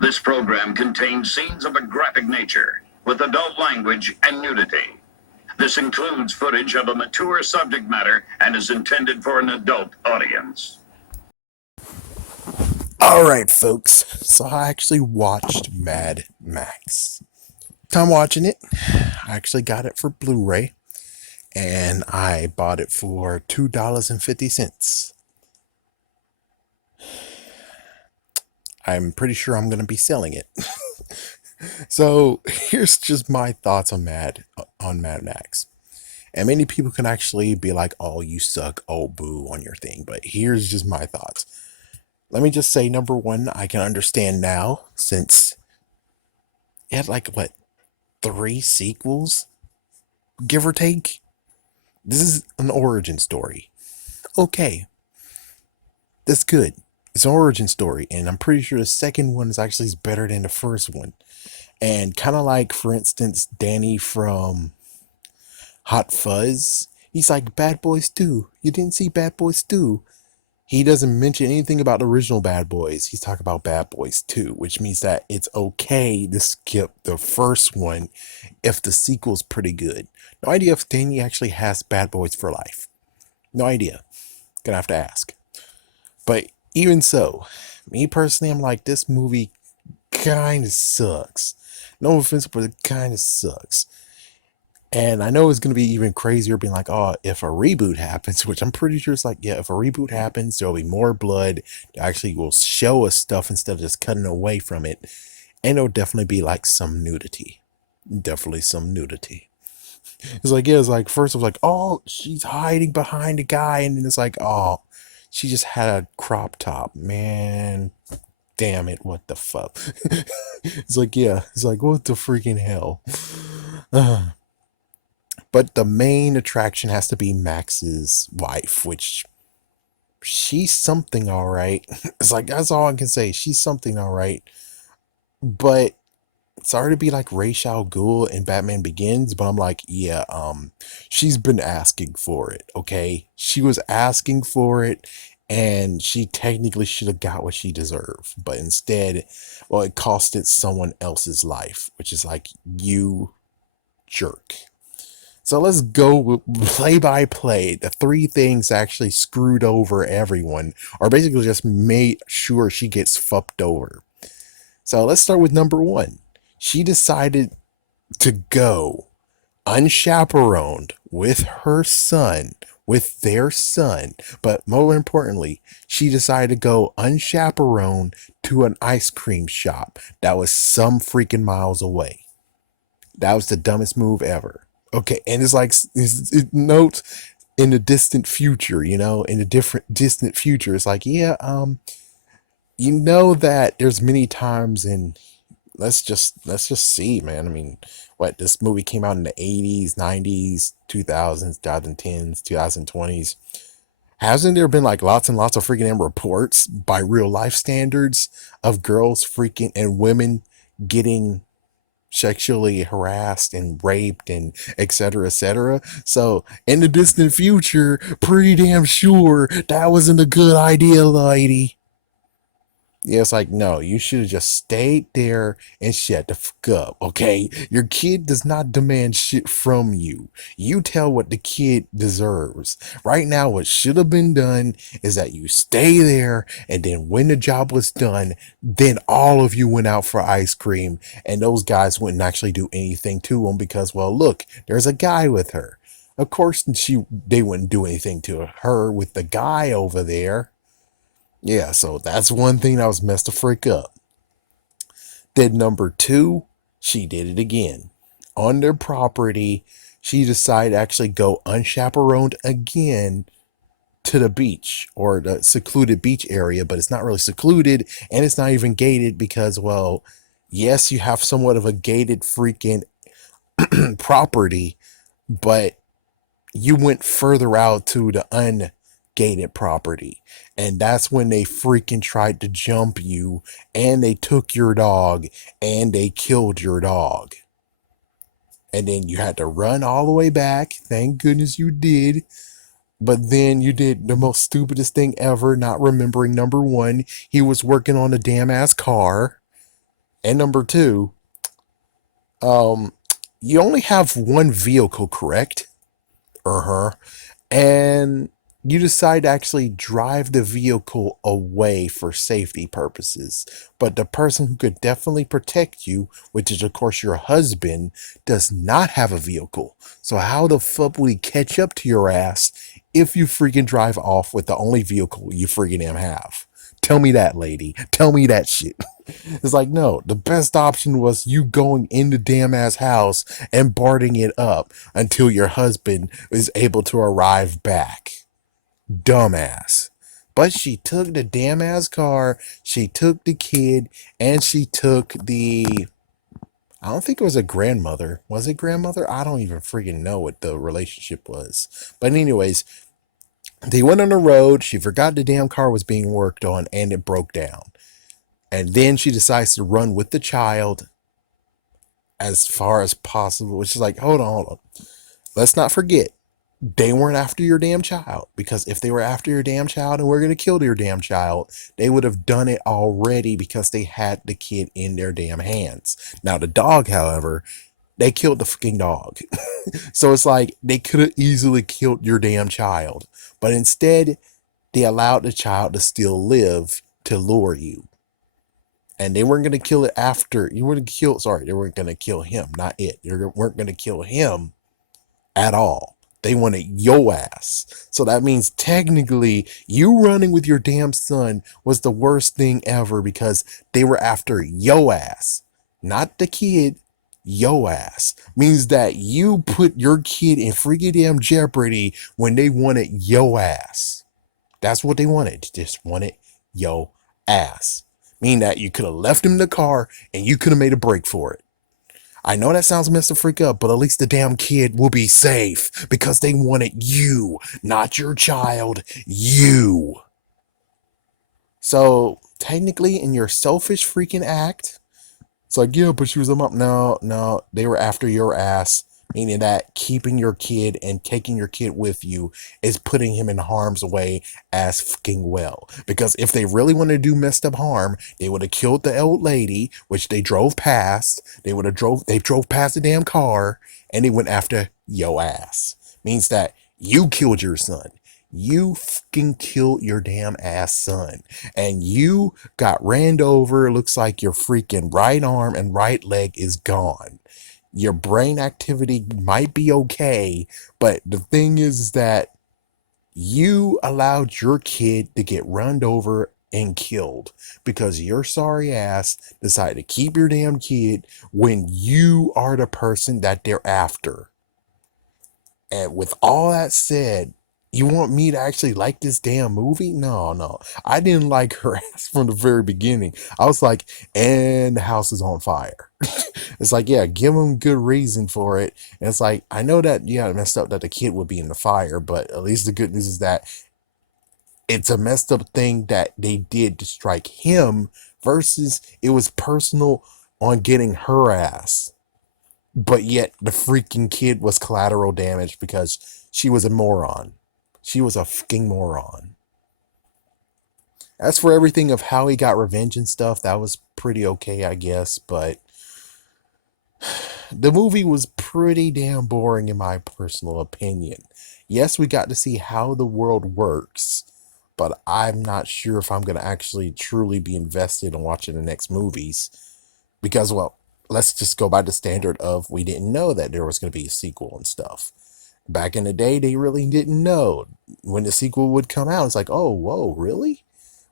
This program contains scenes of a graphic nature with adult language and nudity. This includes footage of a mature subject matter and is intended for an adult audience. Alright, folks. So I actually watched Mad Max. Time watching it. I actually got it for Blu-Ray. And I bought it for $2.50. I'm pretty sure I'm going to be selling it. So here's just my thoughts on Mad Max. And many people can actually be like, oh, you suck, oh, boo on your thing. But here's just my thoughts. Let me just say, number one, I can understand now since it had like, what, 3 sequels, give or take. This is an origin story. Okay, that's good. It's an origin story, and I'm pretty sure the second one is actually better than the first one. And kind of like, for instance, Danny from Hot Fuzz. He's like, Bad Boys 2. You didn't see Bad Boys 2. He doesn't mention anything about the original Bad Boys. He's talking about Bad Boys 2, which means that it's okay to skip the first one if the sequel's pretty good. No idea if Danny actually has Bad Boys for Life. No idea. Gonna have to ask. But even so, me personally, I'm like, this movie kind of sucks. No offense, but it kind of sucks. And I know it's going to be even crazier being like, oh, if a reboot happens, which I'm pretty sure it's like, yeah, if a reboot happens, there'll be more blood. It actually will show us stuff instead of just cutting away from it. And there'll definitely be like some nudity. Definitely some nudity. It's like, yeah, it's like, first it was like, oh, she's hiding behind a guy. And then it's like, oh, she just had a crop top. Man, damn it, what the fuck? It's like, yeah, it's like, what the freaking hell? But the main attraction has to be Max's wife, which she's something all right. It's like, that's all I can say. She's something all right. But sorry to be like Ra's al Ghul in Batman Begins, but I'm like, yeah, she's been asking for it, okay? She was asking for it, and she technically should have got what she deserved. But instead, well, it costed someone else's life, which is like, you jerk. So let's go play by play. The 3 things actually screwed over everyone, or basically just made sure she gets fucked over. So let's start with number 1. She decided to go unchaperoned with her son, with their son. But more importantly, she decided to go unchaperoned to an ice cream shop that was some freaking miles away. That was the dumbest move ever. Okay, and it's like, it notes in the distant future, in the different distant future. It's like, yeah, you know that there's many times in, let's just see, man. I mean, what, this movie came out in the 80s, 90s, 2000s, 2010s, 2020s. Hasn't there been like lots and lots of freaking reports by real life standards of girls freaking and women getting sexually harassed and raped and etc etc? So in the distant future, pretty damn sure that wasn't a good idea, lady. Yeah, it's like, no, you should have just stayed there and shut the fuck up, okay? Your kid does not demand shit from you. You tell what the kid deserves. Right now, what should have been done is that you stay there, and then when the job was done, then all of you went out for ice cream, and those guys wouldn't actually do anything to them because, well, look, there's a guy with her. Of course, they wouldn't do anything to her with the guy over there. Yeah, so that's one thing that was messed the freak up. Then number 2, she did it again. On their property, she decided to actually go unchaperoned again to the beach, or the secluded beach area, but it's not really secluded, and it's not even gated because, well, yes, you have somewhat of a gated freaking property, but you went further out to the ungated property. And that's when they freaking tried to jump you, and they took your dog, and they killed your dog. And then you had to run all the way back. Thank goodness you did. But then you did the most stupidest thing ever, not remembering number 1. He was working on a damn ass car. And number two, um, you only have one vehicle, correct? Uh-huh. And you decide to actually drive the vehicle away for safety purposes. But the person who could definitely protect you, which is of course your husband, does not have a vehicle. So how the fuck would he catch up to your ass if you freaking drive off with the only vehicle you freaking have? Tell me that, lady. Tell me that shit. It's like, no, the best option was you going in the damn ass house and boarding it up until your husband is able to arrive back. Dumbass. But she took the damn ass car, she took the kid, and she took the. I don't think it was a grandmother. Was it grandmother? I don't even freaking know what the relationship was. But, anyways, they went on the road. She forgot the damn car was being worked on and it broke down. And then she decides to run with the child as far as possible, which is like, hold on. Let's not forget, they weren't after your damn child, because if they were after your damn child and we're going to kill your damn child, they would have done it already because they had the kid in their damn hands. Now, the dog, however, they killed the fucking dog. So it's like they could have easily killed your damn child, but instead they allowed the child to still live to lure you. And they weren't going to kill it after you weren't kill. Sorry, they weren't going to kill him, not it. They weren't going to kill him at all. They wanted your ass. So that means technically you running with your damn son was the worst thing ever because they were after your ass, not the kid. Yo ass means that you put your kid in freaking damn jeopardy when they wanted yo ass. That's what they wanted. Just wanted yo ass. Meaning that you could have left him in the car and you could have made a break for it. I know that sounds messed the freak up, but at least the damn kid will be safe because they wanted you, not your child, you. So technically, in your selfish freaking act, it's like, yeah, but she was a mom. No, they were after your ass, meaning that keeping your kid and taking your kid with you is putting him in harm's way as fucking well. Because if they really wanted to do messed up harm, they would have killed the old lady, which they drove past. They drove past the damn car, and they went after yo ass. Means that you killed your son. You fucking killed your damn ass son. And you got ran over. Looks like your freaking right arm and right leg is gone. Your brain activity might be okay, but the thing is that you allowed your kid to get run over and killed because your sorry ass decided to keep your damn kid when you are the person that they're after. And with all that said, you want me to actually like this damn movie? No. I didn't like her ass from the very beginning. I was like, and the house is on fire. It's like, yeah, give them good reason for it. And it's like, I know that, yeah, it messed up that the kid would be in the fire, but at least the good news is that it's a messed up thing that they did to strike him versus it was personal on getting her ass. But yet the freaking kid was collateral damage because she was a moron. She was a fucking moron. As for everything of how he got revenge and stuff, that was pretty okay, I guess. But the movie was pretty damn boring in my personal opinion. Yes, we got to see how the world works, but I'm not sure if I'm going to actually truly be invested in watching the next movies. Because, well, let's just go by the standard of we didn't know that there was going to be a sequel and stuff. Back in the day, they really didn't know when the sequel would come out. It's like, oh, whoa, really?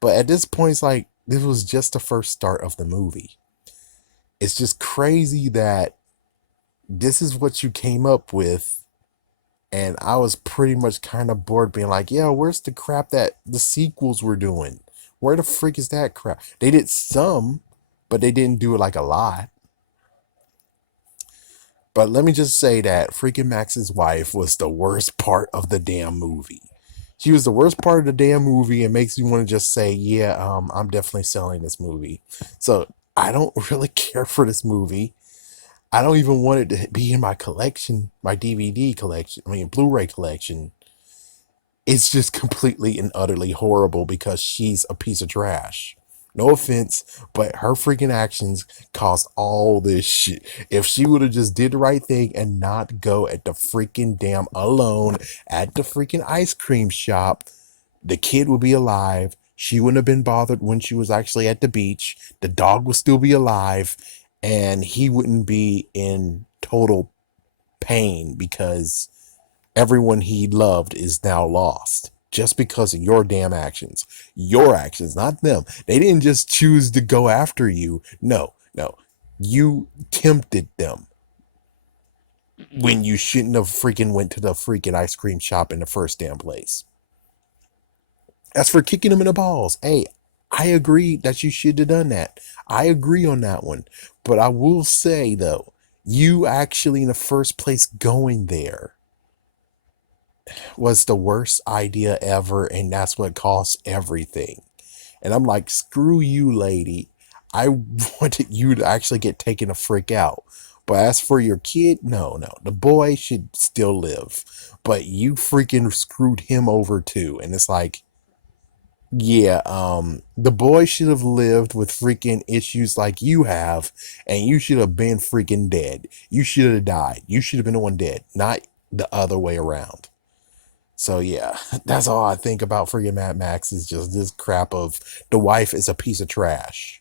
But at this point, it's like, this was just the first start of the movie. It's just crazy that this is what you came up with. And I was pretty much kind of bored being like, yeah, where's the crap that the sequels were doing? Where the freak is that crap? They did some, but they didn't do it like a lot. But let me just say that freaking Max's wife was the worst part of the damn movie. She was the worst part of the damn movie and makes me want to just say, yeah, I'm definitely selling this movie. So I don't really care for this movie. I don't even want it to be in my collection, my DVD collection, Blu-ray collection. It's just completely and utterly horrible because she's a piece of trash. No offense, but her freaking actions caused all this shit. If she would have just did the right thing and not go at the freaking damn alone at the freaking ice cream shop, the kid would be alive. She wouldn't have been bothered when she was actually at the beach. The dog would still be alive, and he wouldn't be in total pain because everyone he loved is now lost just because of your damn actions. Your actions, not them. They didn't just choose to go after you. No, no. You tempted them when you shouldn't have freaking went to the freaking ice cream shop in the first damn place. As for kicking him in the balls, hey, I agree that you should have done that. I agree on that one. But I will say though, you actually in the first place going there was the worst idea ever, and that's what cost everything. And I'm like, screw you, lady. I wanted you to actually get taken a freak out. But as for your kid, no, no. The boy should still live. But you freaking screwed him over too. And it's like, yeah, the boy should have lived with freaking issues like you have, and you should have been freaking dead. You should have died. You should have been the one dead, not the other way around. So yeah, that's all I think about freaking Mad Max is just this crap of the wife is a piece of trash.